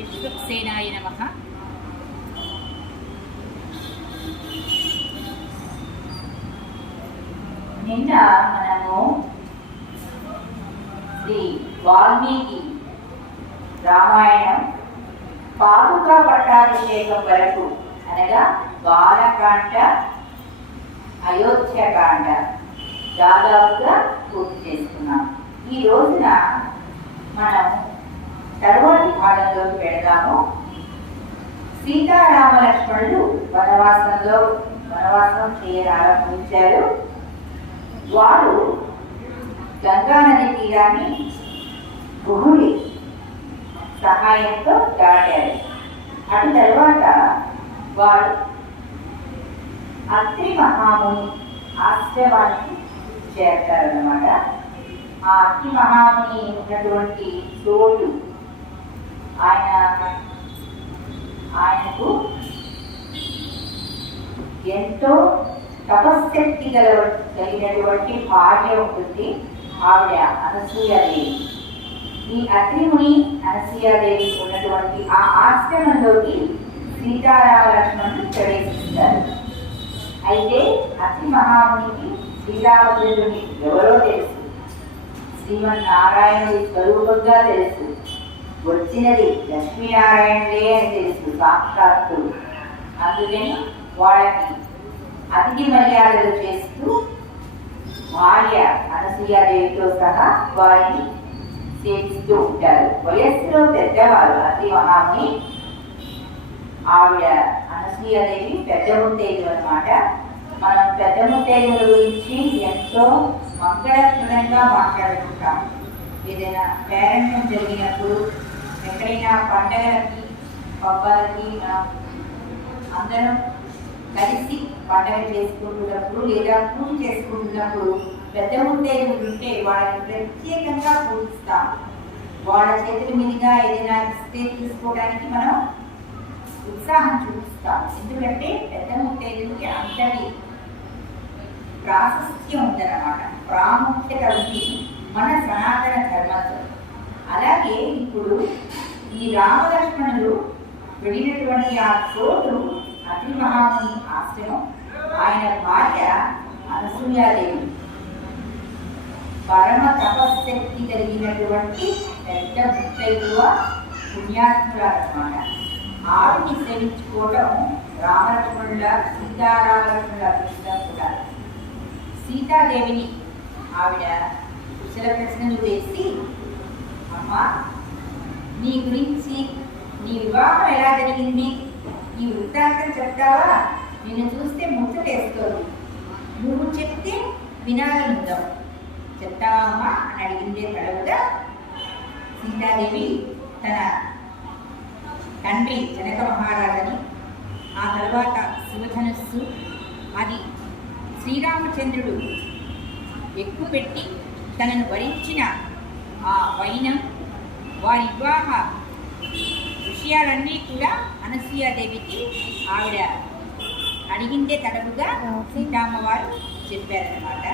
విశ్వక్సేనాయ నమః. నిన్న మనము శ్రీ వాల్మీకి రామాయణం పాదుకా పట్టాభిషేకం వరకు అనగా బాలకాండ, అయోధ్యకాండ దాదాపుగా పూర్తి చేసుకున్నాం. ఈ రోజున మనం తరువాతి భాగంలోకి వెళదాము. సీతారామ లక్ష్మణులు వనవాసం చేయాలనిపించారు. వారు గంగా నది తీరాన్ని గుహుడి సహాయంతో దాటారు. అటు తర్వాత వారు అత్రి మహాముని ఆశ్రమానికి చేరతారన్నమాట. ఆ అత్రి మహాముని ఉన్నటువంటి చోటు ఆయనకు ఎంతో తపశక్తి కలిగినటువంటి భార్య ఉంటుంది. ఆవిడ అనసూయాదేవి. ఈ అత్రిముని అనసూయాదేవి ఉన్నటువంటి ఆ ఆశ్రమంలోకి సీతారామ లక్ష్మణులు ప్రవేశిస్తారు. అయితే అత్రి మహామునికి శ్రీరామచంద్రుని ఎవరో తెలుసు, శ్రీమన్నారాయణుడి స్వరూపంగా తెలుసు, వచ్చినది లక్ష్మీనారాయణుడే అని తెలుసు సాక్షాత్తు. అందుకని వాళ్ళకి అతిథి మర్యాదలు చేస్తూ భార్య అనసూయాదేవితో సహా వారిని సేవిస్తూ ఉంటారు. వయస్సులో పెద్దవారు అతి మహాముని, ఆవిడ అనసూయాదేవి పెద్ద ముత్తైదు అన్నమాట. మనం పెద్ద ముత్తైదుల గురించి ఎంతో మంగళప్రదంగా మాట్లాడుకుంటాం. ఏదైనా పేరెంటం జరిగినప్పుడు, ఎక్కడైనా పండగలకి పబ్బాలకి అందరం కలిసి పండగ చేసుకుంటున్నప్పుడు లేదా పూజ చేసుకుంటున్నప్పుడు పెద్ద ముత్తైదులు ఉంటే వాళ్ళని ప్రత్యేకంగా పూజిస్తాం. వాళ్ళ చేతుల మీదుగా ఏదైనా ఇస్తే తీసుకోవడానికి మనం ఉత్సాహం చూపిస్తాం. ఎందుకంటే పెద్ద ముత్తైదులకి అంతటి ప్రాశస్త్యం ఉందన్నమాట, ప్రాముఖ్యత ఉంది మన సనాతన ధర్మంలో. అలాగే ఇప్పుడు ఈ రామలక్ష్మణులు వెళ్ళినటువంటి ఆ చోటు అత్రి మహాముని ఆశ్రమం. ఆయన భార్య అనసూయాదేవి పరమ తపశక్తి కలిగినటువంటి పెద్ద ముత్తైదువ పుణ్యాత్మురాలన్నమాట. ఆవిని సేవించుకోవటం సీతారామలక్ష్మణుల అదృష్టం కూడా. సీతాదేవిని ఆవిడ కుశల ప్రశ్నలు వేసి, అమ్మా నీ గురించి, నీ వివాహం ఎలా జరిగింది, నీ వృత్తాంతం చెప్తావా? నిన్ను చూస్తే ముచ్చటేస్తోంది, నువ్వు చెప్తే వినాలనుందాం, చెప్తావా అమ్మా అని అడిగిందే తడవుగా సీతాదేవి తన తండ్రి జనక మహారాజని, ఆ తర్వాత శివధనుస్సు, అది శ్రీరామచంద్రుడు ఎక్కుపెట్టి తనను వరించిన ఆ వైనం, వారి వివాహ విషయాలన్నీ కూడా అనసూయాదేవికి ఆవిడ అడిగిందే తడవుగా సీతమ్మవారు చెప్పారన్నమాట.